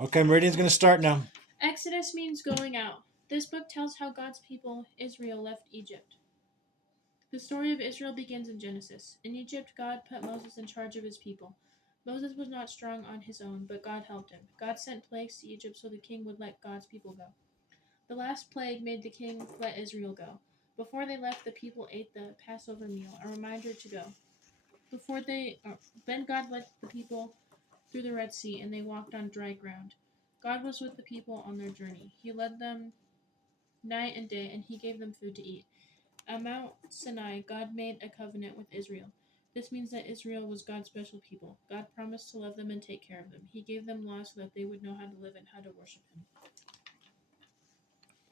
Okay, Meridian's going to start now. Exodus means going out. This book tells how God's people, Israel, left Egypt. The story of Israel begins in Genesis. In Egypt, God put Moses in charge of his people. Moses was not strong on his own, but God helped him. God sent plagues to Egypt so the king would let God's people go. The last plague made the king let Israel go. Before they left, the people ate the Passover meal, a reminder to go. Then God led the people through the Red Sea, and they walked on dry ground. God was with the people on their journey. He led them night and day, and he gave them food to eat. At Mount Sinai, God made a covenant with Israel. This means that Israel was God's special people. God promised to love them and take care of them. He gave them laws so that they would know how to live and how to worship him.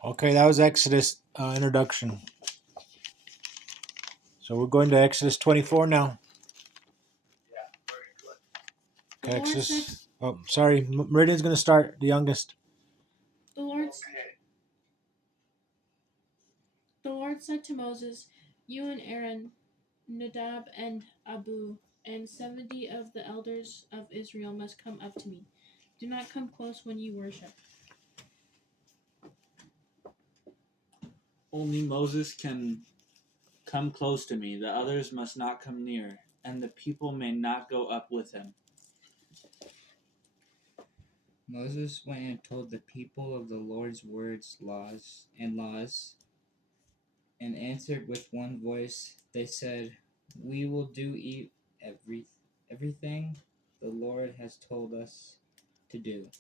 Okay, that was Exodus introduction. So we're going to Exodus 24 now. Okay, Exodus. Oh, sorry. Meridian's going to start, the youngest. The Lord said to Moses, "You and Aaron, Nadab and Abihu, and 70 of the elders of Israel must come up to me. Do not come close when you worship." Only Moses can come close to me. The others must not come near, and the people may not go up with him. Moses went and told the people of the Lord's laws, and answered with one voice. They said, "We will do everything the Lord has told us to do."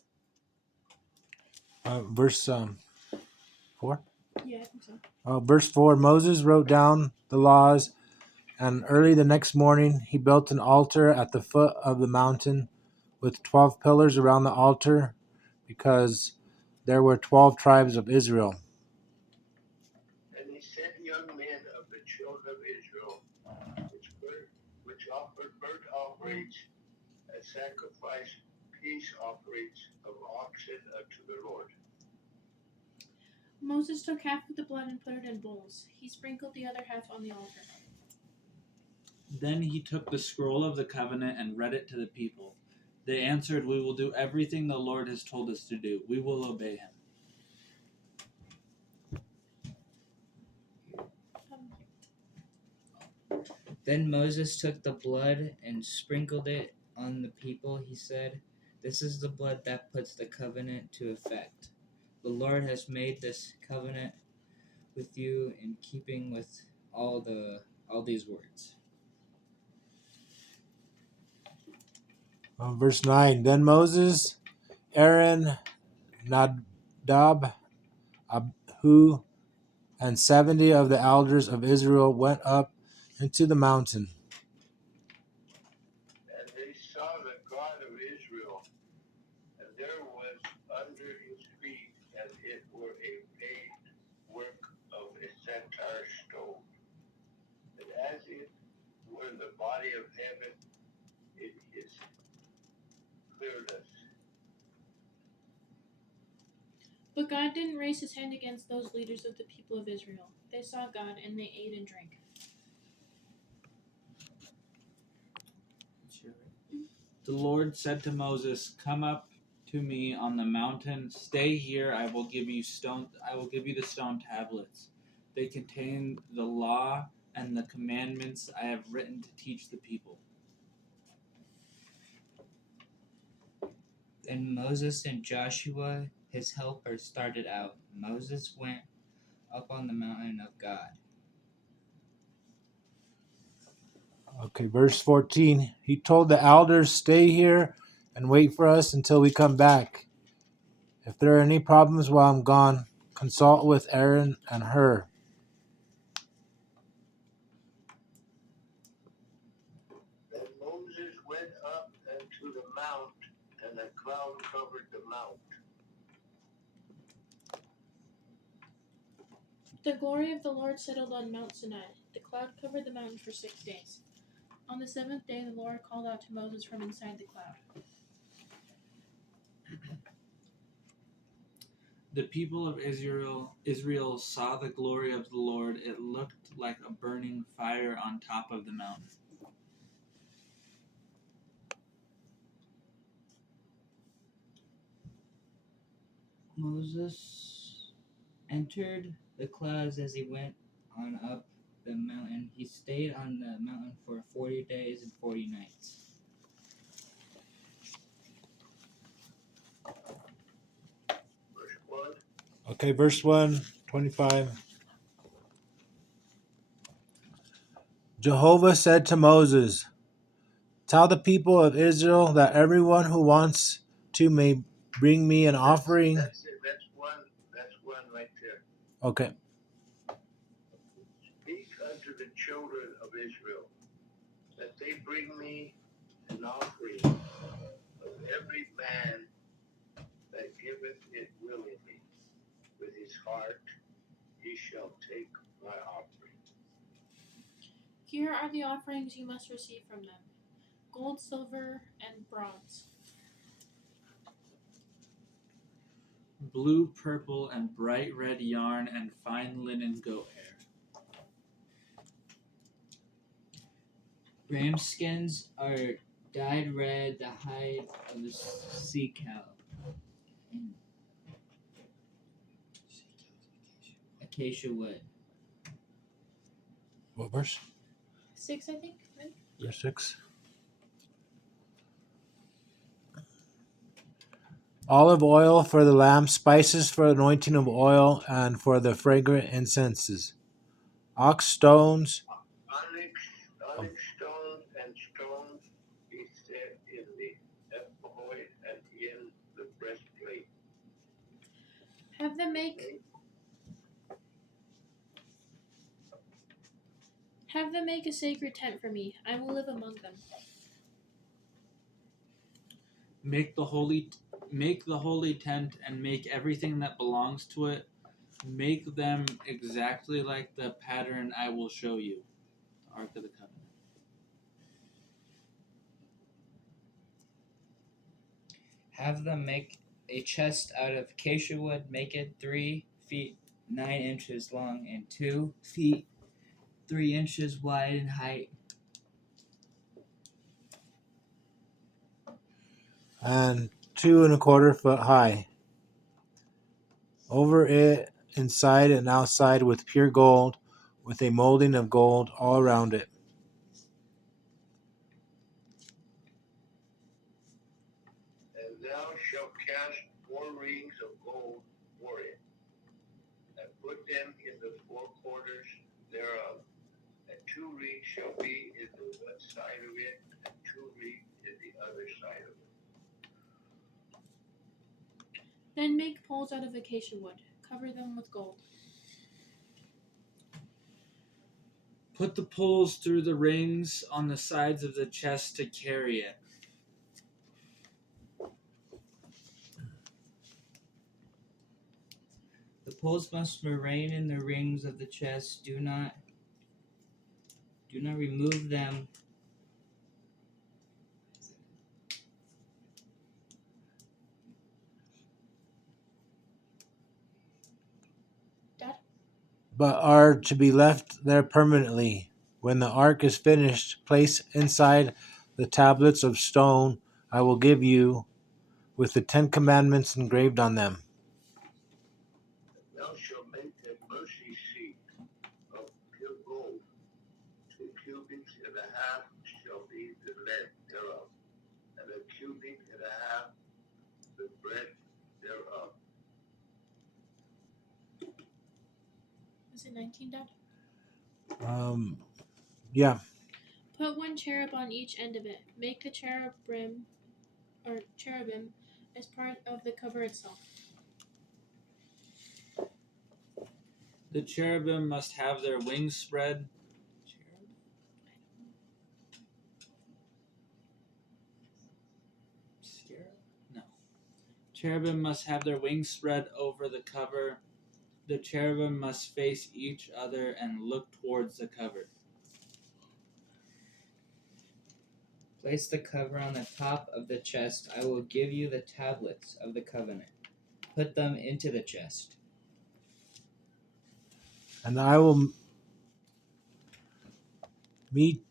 Verse 4? Yeah, I think so. Verse 4, Moses wrote down the laws, and early the next morning he built an altar at the foot of the mountain with 12 pillars around the altar, because there were 12 tribes of Israel. And he sent young men of the children of Israel, which offered burnt offerings and sacrificed peace offerings of oxen unto the Lord. Moses took half of the blood and put it in bowls. He sprinkled the other half on the altar. Then he took the scroll of the covenant and read it to the people. They answered, "We will do everything the Lord has told us to do. We will obey him." Then Moses took the blood and sprinkled it on the people. He said, "This is the blood that puts the covenant to effect. The Lord has made this covenant with you in keeping with all these words." Verse 9, then Moses, Aaron, Nadab, Abihu, and 70 of the elders of Israel went up into the mountain. And they saw the God of Israel, and there was under his feet as it were a paved work of a sapphire stone, and as it were the body of heaven in his clearness. But God didn't raise his hand against those leaders of the people of Israel. They saw God, and they ate and drank. The Lord said to Moses, "Come up to me on the mountain. Stay here. I will give you the stone tablets. They contain the law and the commandments I have written to teach the people." Then Moses and Joshua, his helper, started out. Moses went up on the mountain of God. Okay, verse 14. He told the elders, stay here and wait for us until we come back. If there are any problems while I'm gone, consult with Aaron and Hur. Then Moses went up unto the mount, and a cloud covered the mount. The glory of the Lord settled on Mount Sinai. The cloud covered the mountain for 6 days. On the 7th day, the Lord called out to Moses from inside the cloud. The people of Israel saw the glory of the Lord. It looked like a burning fire on top of the mountain. Moses entered the clouds as he went on up the mountain. He stayed on the mountain for 40 days and 40 nights. Verse 1. Okay, verse 1, 25. Jehovah said to Moses, "Tell the people of Israel that everyone who wants to may bring me an offering." That's it. That's one right there. Okay. Speak unto the children of Israel that they bring me an offering of every man that giveth it willingly with his heart, he shall take my offering. Here are the offerings you must receive from them: gold, silver, and bronze, blue, purple, and bright red yarn, and fine linen goat hair. Ram skins are dyed red, the hide of the sea cow, and acacia wood. What verse? 6, I think. Right? Verse 6. Olive oil for the lamp, spices for anointing of oil, and for the fragrant incenses. Ox stones. Onyx stones and stones be set in the ephod and in the breastplate. Have them make a sacred tent for me. I will live among them. Make the holy tent and make everything that belongs to it. Make them exactly like the pattern I will show you. The Ark of the Covenant. Have them make a chest out of acacia wood. Make it 3 feet 9 inches long and 2 feet 3 inches wide in height. And 2¼ foot high. Over it, inside and outside, with pure gold, with a molding of gold all around it. And thou shalt cast 4 rings of gold for it, and put them in the 4 corners thereof. And 2 rings shall be in the one side of it, and 2 rings in the other side of it. Then make poles out of acacia wood. Cover them with gold. Put the poles through the rings on the sides of the chest to carry it. The poles must remain in the rings of the chest. Do not remove them. But are to be left there permanently. When the ark is finished, place inside the tablets of stone I will give you, with the 10 Commandments engraved on them. Thou shalt make a mercy seat of pure gold. 2 cubits and a half shall be the length thereof, and a cubit and a half the breadth thereof. Is it 19, Dad? Yeah. Put 1 cherub on each end of it. Make the cherubim as part of the cover itself. The cherubim must have their wings spread. No. Cherubim must have their wings spread over the cover. The cherubim must face each other and look towards the cover. Place the cover on the top of the chest. I will give you the tablets of the covenant. Put them into the chest. And I will meet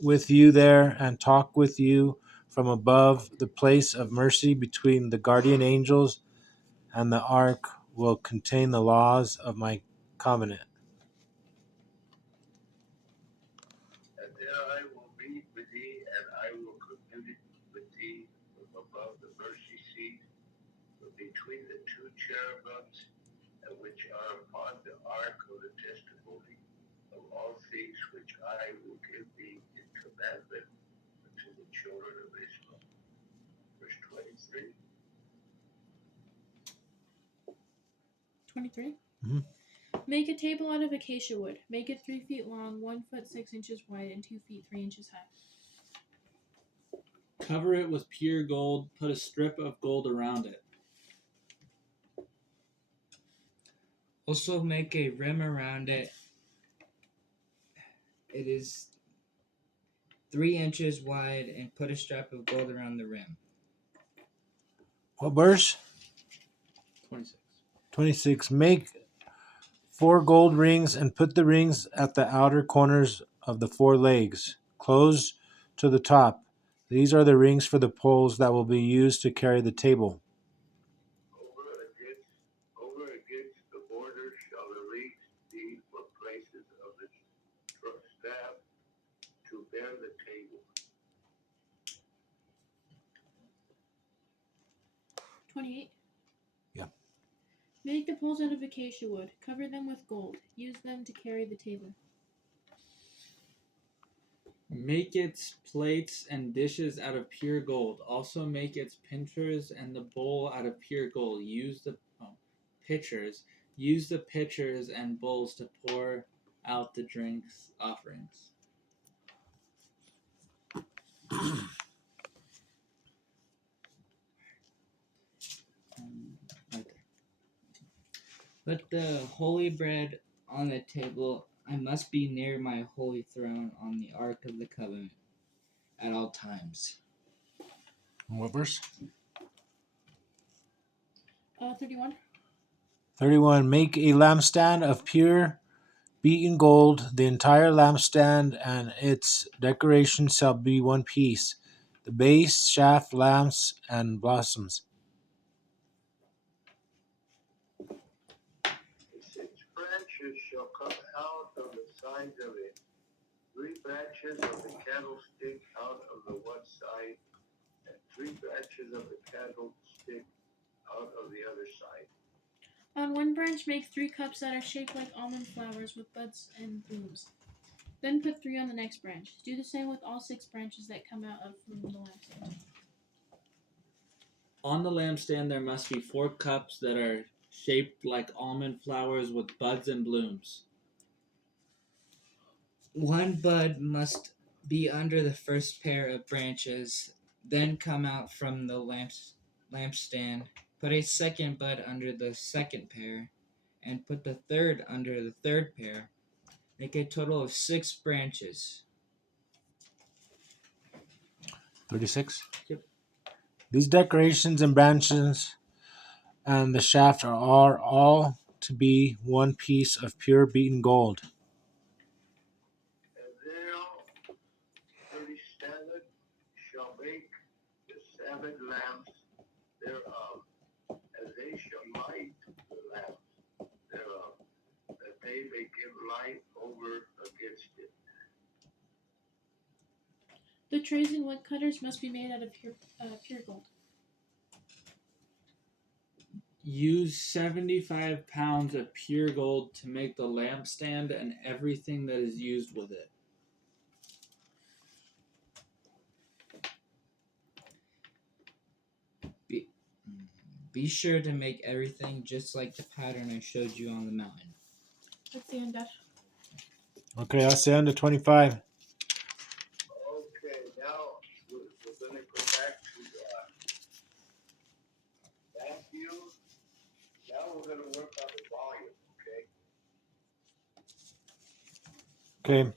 with you there and talk with you from above the place of mercy between the guardian angels, and the ark will contain the laws of my covenant. And there I will meet with thee, and I will commune with thee from above the mercy seat, from between the two cherubims, which are upon the ark of the testimony of all things which I will give thee in commandment to the children of Israel. Verse 23. 23. Mhm. Make a table out of acacia wood. Make it 3 feet long, 1 foot 6 inches wide, and 2 feet 3 inches high. Cover it with pure gold. Put a strip of gold around it. Also make a rim around it. It is 3 inches wide, and put a strap of gold around the rim. What verse? 26. 26. Make 4 gold rings and put the rings at the outer corners of the 4 legs, close to the top. These are the rings for the poles that will be used to carry the table. Over against the border shall the rings be for places of the staff to bear the table. 28. Yeah. Make the poles out of acacia wood. Cover them with gold. Use them to carry the table. Make its plates and dishes out of pure gold. Also make its pitchers and the bowl out of pure gold. Use the pitchers. Use the pitchers and bowls to pour out the drinks offerings. Right there. Put the holy bread on the table. I must be near my holy throne on the ark of the covenant at all times. What verse? 31. 31. Make a lampstand of pure beaten gold. The entire lampstand and its decoration shall be one piece. The base, shaft, lamps, and blossoms. Its branches shall come out of the sides of it. 3 branches of the candlestick out of the one side, and 3 branches of the candlestick out of the other side. On one branch, make 3 cups that are shaped like almond flowers with buds and blooms. Then put 3 on the next branch. Do the same with all 6 branches that come out from the lampstand. On the lampstand there must be 4 cups that are shaped like almond flowers with buds and blooms. One bud must be under the first pair of branches, then come out from the lampstand. Put a second bud under the second pair, and put the third under the third pair. Make a total of 6 branches. 36. Yep. These decorations and branches and the shaft are all to be one piece of pure beaten gold. And thou, 37, shall make the 7 lamps thereof, and they shall light the lamps thereof, that they may give light over against it. The trays and wood cutters must be made out of pure gold. Use 75 pounds of pure gold to make the lampstand and everything that is used with it. Be sure to make everything just like the pattern I showed you on the mountain. That's the end, Dad. Okay, that's the end of 25. Okay, now we're going to go back to Matthew. Now we're going to work on the volume, okay? Okay.